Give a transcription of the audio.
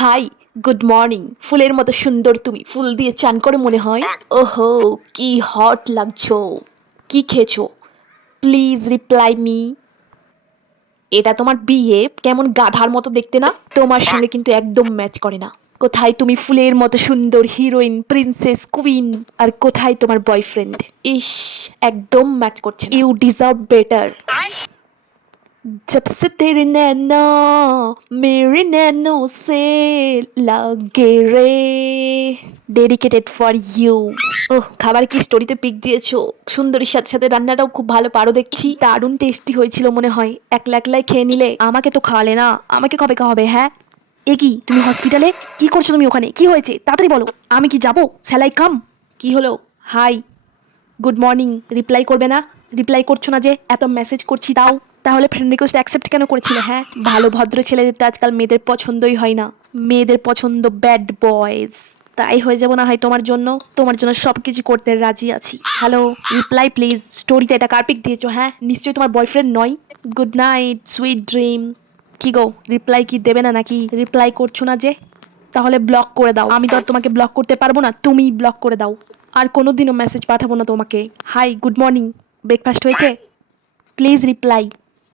High, good morning. ফুলের মতো সুন্দর তুমি, ফুল দিয়ে চান করে মনে হয়। ওহো, কি হট লাগছো। কি খেয়েছো? Please reply me. এটা তোমার বিয়ে কেমন গাধার মতো দেখতে না? তোমার সঙ্গে কিন্তু একদম ম্যাচ করে না। কোথায় তুমি ফুলের মতো সুন্দর হিরোইন, প্রিন্সেস, কুইন, আর কোথায় তোমার বয়ফ্রেন্ড? ইস, একদম ম্যাচ করছে না। You deserve better. जब से तेरे नैना मेरे नैनों से लगे রে ডেডিকেটেড ফর ইউ। ওহ, খাবার কি স্টোরিতে পিক দিয়েছো? সুন্দরীর সাথে সাথে রান্নাটাও খুব ভালো পারো দেখছি। দারুণ টেস্টি হয়েছিল মনে হয়। একলা একলাই খেয়ে নিলে, আমাকে তো খাওয়ালে না। আমাকে কবে খাওয়াবে? হ্যাঁ, এ কি তুমি হসপিটালে? কি করছো তুমি ওখানে? কি হয়েছে তাড়াতাড়ি বলো। আমি কি যাবো? স্যালাই কাম। কি হলো? High, good morning. রিপ্লাই করবে না? রিপ্লাই করছো না যে? এত মেসেজ করছি তাও। তাহলে ফ্রেন্ড রিকোয়েস্ট অ্যাকসেপ্ট কেন করেছিলে? হ্যাঁ, ভালো ভদ্র ছেলেদের তো আজকাল মেয়েদের পছন্দই হয় না। মেয়েদের পছন্দ ব্যাড বয়েজ। তাই হয়ে যাব না হয় তোমার জন্য। তোমার জন্য সব কিছু করতে রাজি আছি। Hello, reply please. স্টোরিতে এটা কার্পিক দিয়েছো? হ্যাঁ, নিশ্চয়ই তোমার বয়ফ্রেন্ড নয়। Good night, sweet dream. কি গো, রিপ্লাই কি দেবে না নাকি? রিপ্লাই করছো না যে? তাহলে ব্লক করে দাও। আমি তো আর তোমাকে ব্লক করতে পারবো না, তুমিই ব্লক করে দাও। আর কোনোদিনও মেসেজ পাঠাবো না তোমাকে। Hi, good morning. ব্রেকফাস্ট হয়েছে? Please reply.